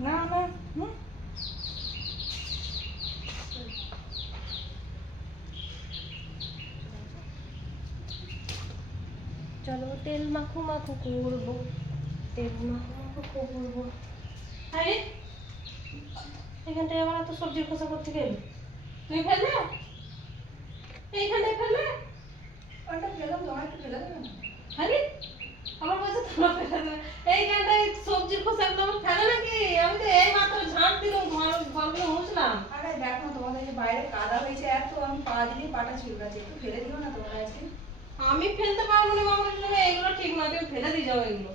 না না চলো তেল মাখু মাখু করবো, তেল মাখু মাখু করবো। আরে এখানটায় আবার এত সবজির খোসা করতে গেলে তুমি ফেললে, এইখানটায় ফেললে। ওটা ফেলাম, তোমার একটু ফেলে দেবে না? আরে আমার বলছে তোমার ফেলে দেবে, এইখানটায় সবজির খোসাগুলো আমার ফেলে নাকি? আমি তো এই মাত্র ঝাঁট দিলাম, ঘরগুলো মুছলাম। আরে দেখো তোমাদের যে বাইরে কাদা হয়েছে এত, আমি পা দিলেই পাটা চুলকাচ্ছে, একটু ফেলে দিও না তোমরা আজকে। আমি ফেলতে পারবো না মামা, তুমি এগুলো ঠিক নয়, তুমি ফেলে দিয়ে যাও এগুলো।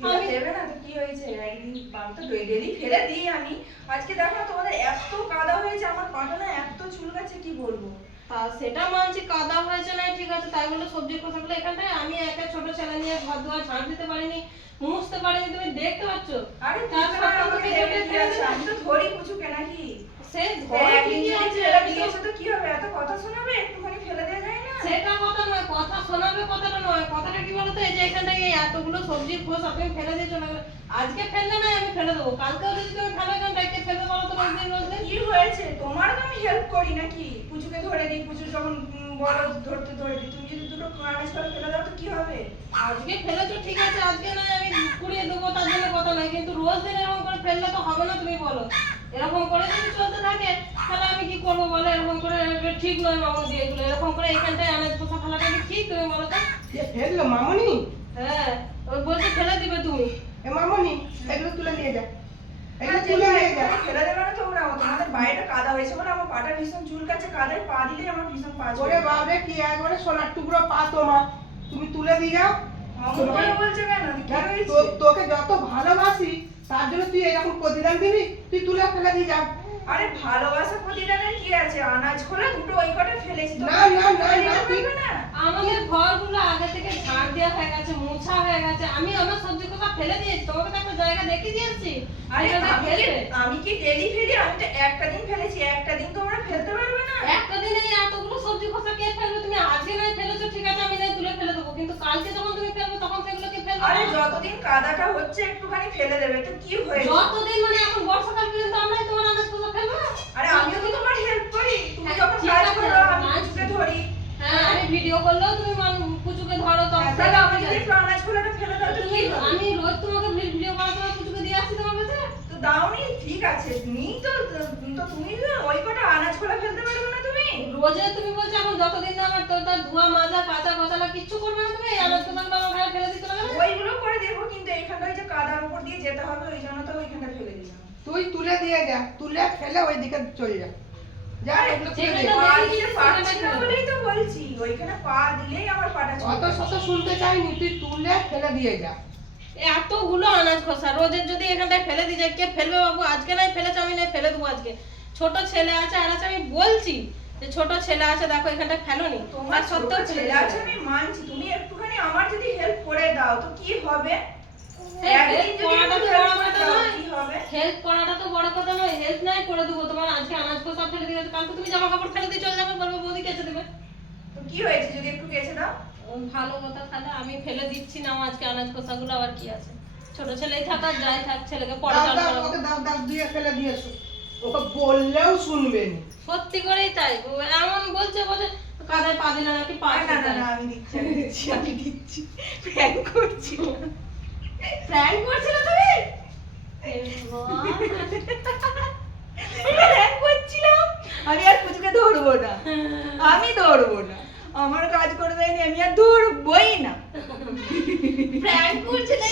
ফেলে দেবে না তো কি হয়েছে, একদিন আমি তো ডেলি ফেলে দিই আমি। আজকে দেখো না তোমাদের এত কাদা হয়েছে, আমার পাটা না এত চুলকাচ্ছে কি বলবো। তা সেটা মানছি, কাদা হয়েছে না ঠিক আছে, তাই বলে সবজির খোসাগুলো এখানটায়। আমি একা ছোট ছেলে নিয়ে ঘর দুয়ার ঝাড় দিতে পারিনি, মুছতে পারিনি, তুমি দেখতে পাচ্ছ। আরে তার তুমি সত্ত্বেও আমাকে তুমি দেখে দেখে কি ফেলে আছে, দিলে। আমি তো ধরি পুচুকে নাকি। সে ধরে একদিন কি যদি আছে, ফেলে আমি তো- দিয়েছো তো কি হবে, এত কথা শোনাবে, একটুখানি ফেলে দেওয়া যায় না? সেটা কথা নয়, কথা শোনাবে কথাটা নয়, কথাটা কি বলতো, এই যে এখানটায় এই এতগুলো সবজির খোসা তুমি ফেলে দিয়েছো না, আজকে ফেললে না আমি ফেলে দেবো, কালকেও যদি তুমি ফেলে এখানটায়, কে ফেলতে পারো তো রোজ দিন। কি হয়েছে তোমার, তো আমি হেল্প করি নাকি, পুচুকে ধরে দিই, পুচু যখন বড় ধরতে ধরে দিই, তুমি যদি দুটো ম্যানেজ করে ফেলে দাও তো কি হবে? আজকে ফেলেছো ঠিক আছে, আজকে নয় আমি কুড়িয়ে দেবো, তার জন্য কথা নয়, কিন্তু রোজ দিন এরকম করে ফেললে তো হবে না, তুমি বলো। এরকম করে যদি চলতে থাকে তাহলে আমি কি করবো বলো, এরকম করে ঠিক নয় মামুনি, এগুলো এরকম করে এইখানটায় আনাজ খোসা ফেলাটা কি ঠিক, তুমি বলো তো? ফেললো মামনি? হ্যাঁ, ওই বলছে ফেলে দিবে তুমি। এ মামনি, এগুলো তুলে নিয়ে যা, এগুলো হ্যাঁ, তুলে নিয়ে যা। ফেলে দেবে না তোমরা, তোমাদের বাইরে কাদা হয়েছে বলে আমার পাটা ভীষণ চুলকাচ্ছে, কাদায় পা দিলেই আমার ভীষণ পা ওরে চুলকাচ্ছে। বাবরে, কি একবারে সোনার টুকরো পা তোমার, তুমি তুলে দিয়ে যাও। অমন করে বলছে কেন, কি হয়েছে? তোকে যত ভালোবাসি তার জন্য তুই এরকম প্রতিদান দিবি, তুই তুলে ফেলে দিয়ে যাও। আরে ভালোবাসা প্রতিদানের কি আছে, আনাজ খোলা দুটো ওই কটা ফেলেছি তো, না, না, না, না, তুই না। আমাদের ঘরগুলো আগে থেকে ঝাড় দেওয়া হয়ে গেছে, মোছা হয়ে গেছে, আমি আমার সবজি কোথা ফেলে দিয়েছি, তোমাকে তো একটা জায়গা দেখিয়ে দিয়েছি। আরে এখানে ফেলবে। আমি কি ডেলি ফেলি, আমি তো একটা দিন ফেলেছি, একটা দিন তোমরা ফেলতে পারবে না? একটা দিনে এতগুলো সবজি খোসা কে ফেলবে? তুমি আজকে নয় ফেলেছো ঠিক আছে, আমি নয় তুলে ফেলে দেবো, কিন্তু কালকে যখন তুমি ফেলবে তখন সেগুলো কে ফেলবে? আরে যতদিন কাদাটা হচ্ছে একটুখানি ফেলে দেবে তো কি হয়েছে? যতদিন মানে এখন বর্ষাকাল পর্যন্ত আমরাই তোমার আনাজ খোসা ফেলবো। আরে আমিও তো তোমার হেল্প করি, তুমি হ্যাঁ, যখন ঠিক কাজ আছে, করো আমি কাজ পুচুকে ধরি। হ্যাঁ, আমি ভিডিও করলেও তুমি কুচুকে ধরো, তখন হ্যাঁ, তাহলে আমি যদি একটু আনাজ খোলাটা ফেলে দাও তো কি হবে? আমি রোজ তোমাকে ভিডিও করার সময় কুচুকে দিয়ে আসছি তোমার কাছে। তো দাওনি, ঠিক আছে নি তো, তো তুমি তো ওই কটা আনাজ খোলা ফেলতে পারবে না তুমি? রোজে তুমি বলছো এখন যতদিন না আমার তোর তার ধোয়া মাজা কাঁচা গছালা কিচ্ছু করবে না, তুমি এই আনাজ খোসাগুলো আমার গায়ে ফেলে দিতে লাগবে। ওইগুলো করে দেবো, কিন্তু এইখানটা ওই যে কাদার উপর দিয়ে যেতে হবে, ওই জন্য তো ওইখানটা ফেলে দিলাম। তুই তুলে দিয়ে যা, তুলে ফেলে ওইদিকে চলে যা, যা এগুলো তুলে যেখানে দিয়ে যা। পা দেখি দিতে সেখানে পারছি না ফেলে। বলেই তো বলছি, ওইখানে পা দিলেই আমার পাটা অত চুলকাচ্ছে। শত শুনতে চাইনি, তুই তুলে ফেলে দিয়ে যা। এতগুলো আনাজ খোসা রোজের যদি এখানটায় ফেলে দিয়ে যায়, কে ফেলবে বাবু? আজকে নাই ফেলেছে, আমি নাই ফেলে দেবো আজকে। ছোট ছেলে আছে, আর আছে আমি বলছি যে ছোট ছেলে আছে, দেখো এখানটা ফেলোনি, তোমার তার ছোট সত্ত্বেও ফেলে ছেলে আছে দিয়েছে। আমি মানছি, তুমি একটুখানি আমার যদি হেল্প করে দাও তো কি হবে? হ্যাঁ, একদিন help যদি করাটা একটু তো help বড় করে কথা দাও, নয়। কি হবে? হেল্প করাটা তো বড় কথা নয়, হেল্প নাই করে দেবো তোমার, আজকে আনাজ খোসা ফেলে দিয়ে কালকে তুমি জামা কাপড় ফেলে দিয়ে চলে যাবে, বলবো বৌদি কেচে দেবে। তো কি হয়েছে যদি একটু কেচে দাও? ভালো কথা, তাহলে আমি ফেলে দিচ্ছি না আজকে আনাজ খোসাগুলো, আবার কি আছে, ছোট ছেলেই থাক আর যাই থাক, ছেলেকে পরে দাও চাল দাও, করাবো। ওকে দাও দাও, দিয়ে ফেলে দিয়েছো, ওকে বললেও শুনবে না। সত্যি করেই তাই, ও এমন বলছে বলে কাদায় পা দিলে নাকি পা না না না, আমি দিচ্ছি আমি দিচ্ছি আমি দিচ্ছি, প্র্যাঙ্ক করছি। প্র্যাঙ্ক করছিলে তুমি? প্র্যাঙ্ক করছিলাম, আমি আর পুচুকে ধরবো না, আমি ধরবো না, আমার কাজ করে দেয়নি, আমি আর ধরবই না। প্র্যাঙ্ক করছিলে